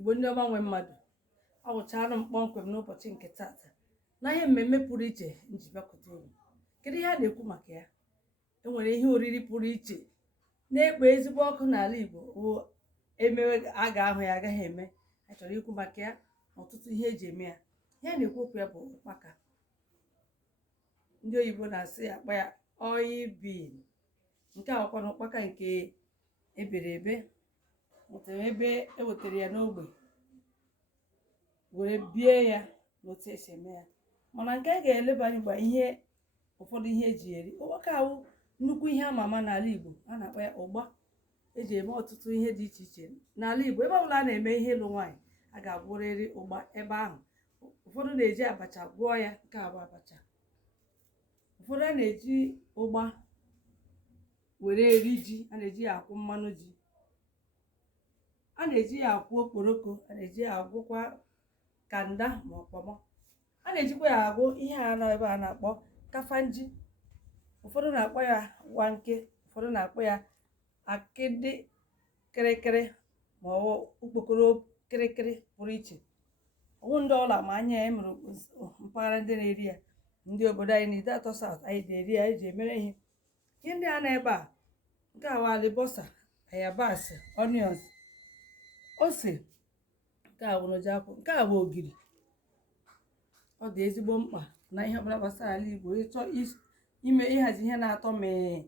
Igbo ndị ọma nwe mmadụ, awụchara m kpọmkwem n'ụbọchị nke tata na ihe mmemme pụrụ iche nji bịakwute unu. Kedu ihe a na-ekwu maka ya? Enwere ihe oriri pụrụ iche na-ekpo ezigbo ọkụ n'ala Igbo, emewe a ga-ahụ ya agaghị eme. A chọrọ ikwu maka ya ọtụtụ ihe eji eme ya. Ihe a na-ekwu okwu ya bụ ụkpaka. Ndị oyibo na-asị ya akpa ya oil bean. Nke a ọkwa ụkpaka nke ebere ebe, nwetara ebe ewetara ya n'ogbe were bie ya n'otu esi eme ya. Mana nke a ga-eleba anyị gba ihe ụfọdụ ihe eji eri ụkpaka ahụ. Nnukwu ihe ama ama n'ala Igbo, a na-akpọ ya ụgba. Eji eme ọtụtụ ihe dị iche iche n'ala Igbo. Ebe ọbụla a na-eme ihe ịlụ nwaanyị, a ga-agwụrịrị ụgba ebe ahụ. Ụfọdụ na-eji abacha gwọọ ya, nke a bụ abacha. Ụfọdụ a na-eji ụgba were eri ji, a na-eji ya akwụ mmanụ ji, a na-eji ya akwụ okporoko, a na-eji ya agwụkwa kanda ma ọkpọmọ, a na-ejikwa ya agwụ ihe a nọ ebe a na-akpọ kafanji. Ụfọdụ na-akpọ ya wanke, ụfọdụ na-akpọ ya akidi kịrịkịrị ma ọ bụ okpokoro kịrịkịrị pụrụ iche. Ọwụ ndị ọla ma anya ya emere mpaghara ndị na-eri ya. Ndị obodo anyị n'ide atọ South, anyị na-eri ya, eji emere ihe. Ihe ndị a na ebe a, nke a bụ alibọsa, ayabasị, onions, ose, nke a bụ n'ojiakwụ, nke a bụ ogiri. Ọ dị ezigbo mkpa na ihe ọbụla gbasara ala Igbo. Ịchọ ime ịhazi ihe na-atọ mee,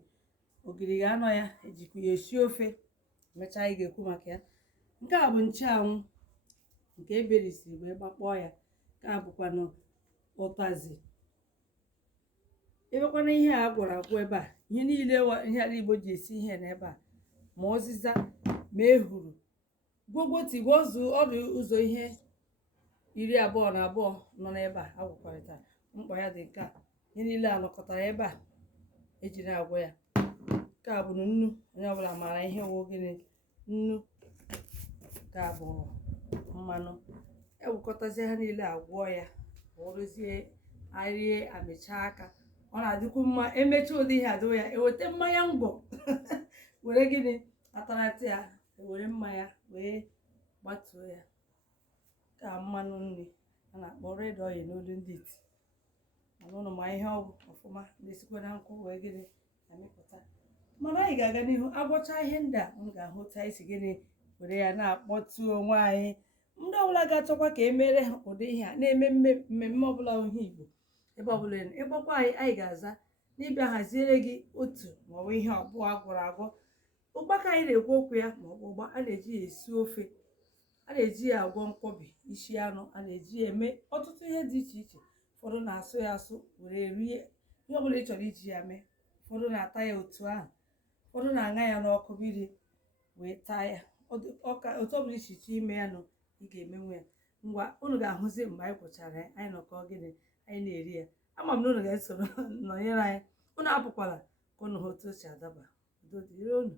ogiri ga-anọ ya, ejikwa ya esi ofe. Mechaa anyị ga-ekwu maka ya. Nke a bụ nchụanwụ nke eberisiri wee gbakpọọ ya. Nke a bụkwa na ụtazi. Ebekwana ihe a gwara agwụ ebe a, ihe niile ihe ala Igbo ji esi ihe n'ebe a, ma ọzịza ma ehuru gwogwoti gwozu ọdụ ụzọ ihe 22 nọ n'ebe a agwụkwarịta. Mkpa ya dị nke a, ihe niile a nọkọtara ebe a ejiri agwọ ya. Nke a bụ nnu, onye ọbụla maara ihe wụ gịnị nnu. Nke a bụ mmanụ. Ewukọtazie ha niile agwọ ya, ọrụzie arie amịcha aka. Ọ na-adịkwu mma emecha ụdị ihe adịwo ya, eweta mmanya ngwọ were gịnị atarata ya, ewere mmanya wee gbatuo ya. Nke a mmanụ nri a na-akpọ red oil n'olu ndị iti. Ụnụ ma ihe ọ bụ ọfụma, na-esikwa na nkwụ wee gịnị amịpụta. Mana anyị ga-aga n'ihu agwọcha ihe ndị a, unu ga-ahụ otu anyị si gịnị were ya na-akpọtu onwe anyị. Ndị ọbụla ga-achọkwa ka e mere ha ụdị ihe a na-eme mmemme ọbụla ihe Igbo, ebe ọbụla ịgbakwa anyị ga-aza n'ịbịa haziere gị otu maọbụ ihe abụọ agwọrọ agwọ. Ụkpaka anyị na-ekwu okwu ya maọbụ ụgba, a na-eji ya esi ofe, a na-eji ya agwọ nkwobi isi anụ, a na-eji ya eme ọtụtụ ihe dị iche iche. Ụfọdụ na-asụ ya asụ were rie ihe ọbụla ị chọrọ iji ya mee. Ụfọdụ na-ata ya otu ahụ, ụfọdụ na-aṅa ya n'ọkụ mmiri wee taa ya. Otu ọbụla ichiche ime ya nọ, ị ga-emenwe ya. Ngwa unu ga-ahụzi mgbe anyị gwụchara ya, anyị nọkọ gịnị anyị na-eri ya. Ama m na unu ga-esoro nọnyere anyị. Unu apụkwala ka unu hụ otu o si adaba. Udo dịrị unu.